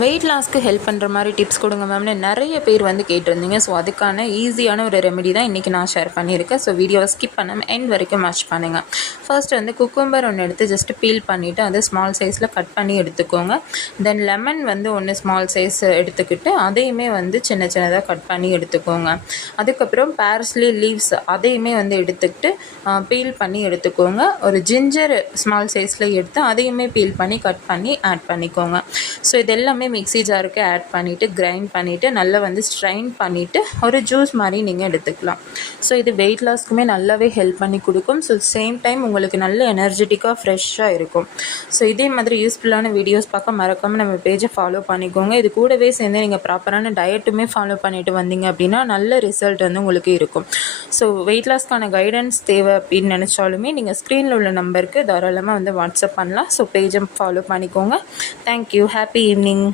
Wait லாஸ்க்கு help பண்ணுற மாதிரி tips கொடுங்க மேம்னு நிறைய பேர் வந்து கேட்டிருந்தீங்க. ஸோ அதுக்கான ஈஸியான ஒரு ரெமெடி தான் இன்றைக்கி நான் ஷேர் பண்ணியிருக்கேன். ஸோ வீடியோவை ஸ்கிப் பண்ணாமல் எண்ட் வரைக்கும் வாட்ச் பண்ணுங்கள். ஃபர்ஸ்ட் வந்து குக்கும்பர் ஒன்று எடுத்து ஜஸ்ட் பீல் பண்ணிவிட்டு அதை ஸ்மால் சைஸில் கட் பண்ணி எடுத்துக்கோங்க. தென் லெமன் வந்து ஒன்று ஸ்மால் சைஸ் எடுத்துக்கிட்டு அதையுமே வந்து சின்ன சின்னதாக கட் பண்ணி எடுத்துக்கோங்க. அதுக்கப்புறம் பார்ஸ்லி லீவ்ஸ் அதையுமே வந்து எடுத்துக்கிட்டு பீல் பண்ணி எடுத்துக்கோங்க. ஒரு ஜிஞ்சர் ஸ்மால் சைஸில் எடுத்து அதையுமே பீல் பண்ணி கட் பண்ணி ஆட் பண்ணிக்கோங்க. ஸோ இது எல்லாமே மிக்ஸி ஜாருக்கு ஆட் பண்ணிவிட்டு கிரைண்ட் பண்ணிவிட்டு நல்லா வந்து ஸ்ட்ரைன் பண்ணிவிட்டு ஒரு ஜூஸ் மாதிரி நீங்கள் எடுத்துக்கலாம். ஸோ இது வெயிட் லாஸ்க்குமே நல்லாவே ஹெல்ப் பண்ணி கொடுக்கும். ஸோ சேம் டைம் உங்களுக்கு நல்ல எனர்ஜெட்டிக்காக ஃப்ரெஷ்ஷாக இருக்கும். ஸோ இதே மாதிரி யூஸ்ஃபுல்லான வீடியோஸ் பார்க்க மறக்காமல் நம்ம பேஜை ஃபாலோ பண்ணிக்கோங்க. இது கூடவே சேர்ந்து நீங்கள் ப்ராப்பரான டயட்டுமே ஃபாலோ பண்ணிட்டு வந்தீங்க அப்படின்னா நல்ல ரிசல்ட் வந்து உங்களுக்கு இருக்கும். ஸோ வெயிட் லாஸ்க்கான கைடன்ஸ் தேவை அப்படின்னு நினச்சாலுமே நீங்கள் ஸ்க்ரீனில் உள்ள நம்பருக்கு தாராளமாக வந்து வாட்ஸ்அப் பண்ணலாம். ஸோ பேஜை ஃபாலோ பண்ணிக்கோங்க. தேங்க்யூ. Happy evening.